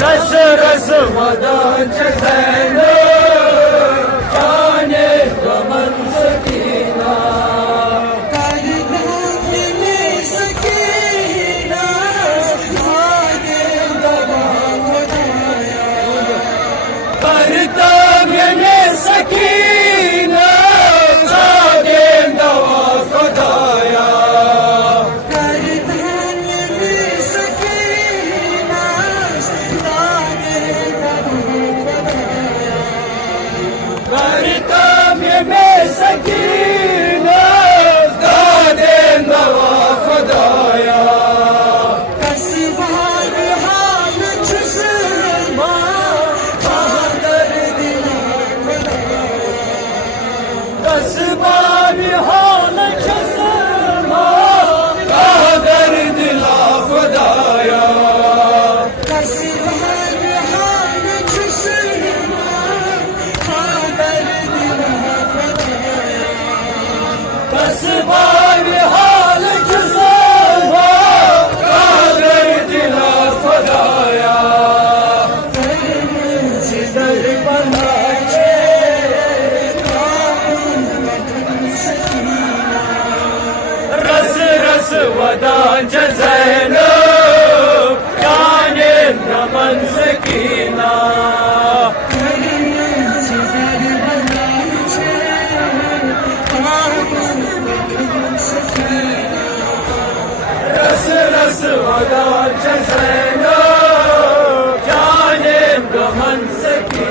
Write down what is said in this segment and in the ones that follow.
रस रस वदांचे ज़ैनो जाने गमन सकीना वदांचे ज़ैनो जाने गमन सकीना रस रस वदांचे ज़ैनो जाने गमन सकीना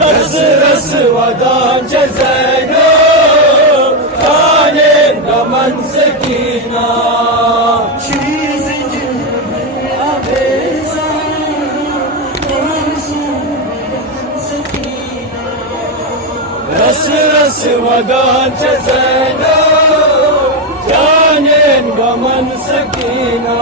रस रस वदांचे ज़ैनो जाने गमन सकीना रस रस वदांचे ज़ैनो जाने गमन सकीना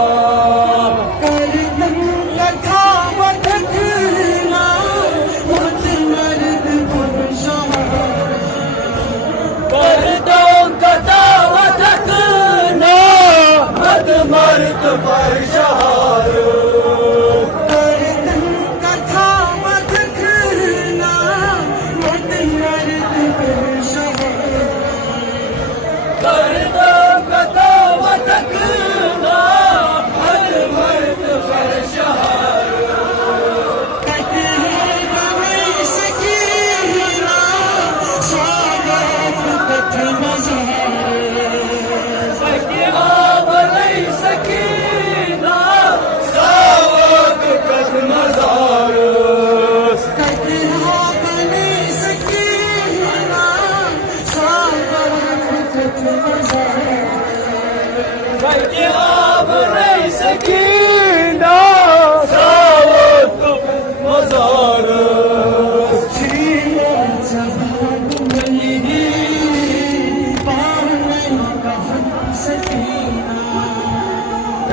मर्द पर शहार कथा मत करना मत मर्द पर शहार कर दो कथा मत करना मत मर्द पर शहार कहते हैं गमे सकीना स्वागत कथ मज़ार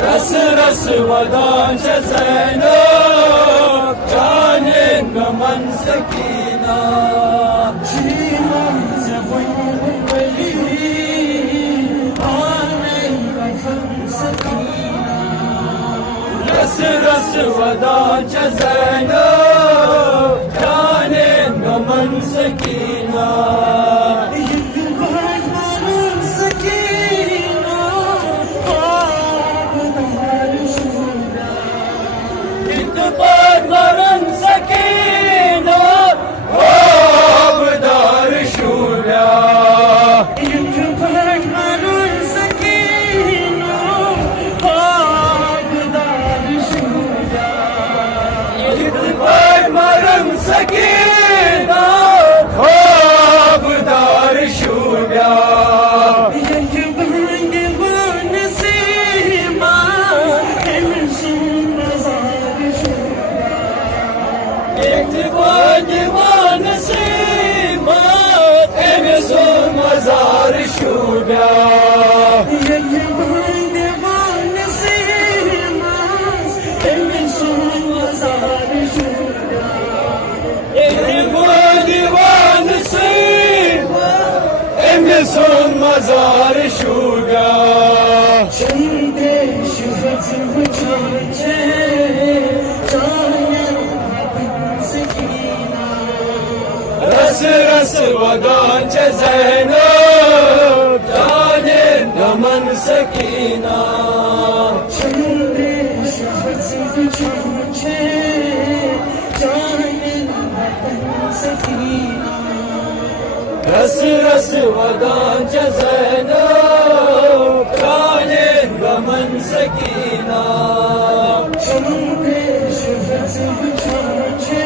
रस रस वदांचे ज़ैनो जाने गमन सकीना रसवदाच्या झैनब जाने नमन सकीना मरण सकीना आबदार शूरा मरण सकीना आबदार शूरा मरण सकीना आबदार शूरा दीवान से मात एमसो मजार शूरा दीवान से मात एमसो मजार शूरा दीवान से एमसो मजार शूरा चंदे शुभच बुझाचे रस रस वदाच्या झैनब जाने नमन सकीना चंद्रे शुभच बुझाचे जाने नमन सकीना रस रस वदाच्या झैनब जाने नमन सकीना चंद्रे शुभच बुझाचे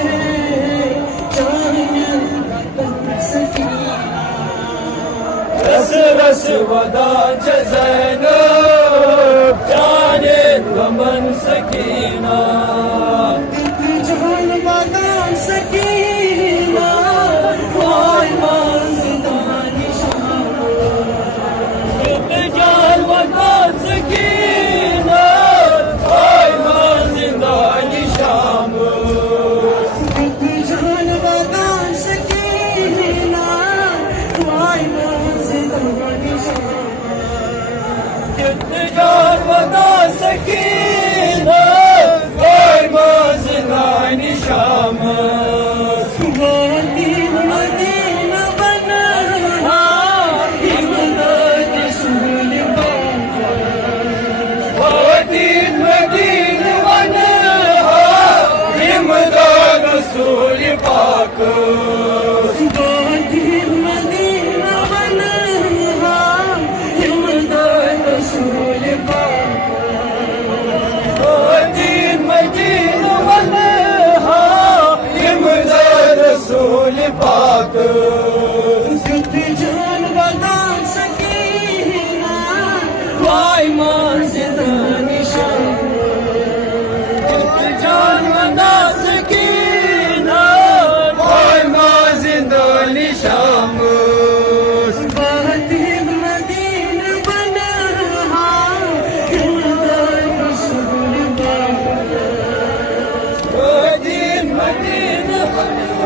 रस रस वदाच्या झैनब जाने गमन सकीना जान वदा सकीना वाय मांजदानी शाम जान वदा सकीना वाय मांजदानी शाम जान वदा सकीना वाय जान वदा सकीना वाय माज़दानी शाम मदीना बना इमदाद रसूल पाक मदीना बना इमदाद रसूल पाक रसूल पाक जान वदा सकीना वाय माज़दानी शाम जान वदा सकीना वाय माज़दानी शाम मदीना बना इमदाद रसूल पाक मदीना बना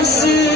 हंस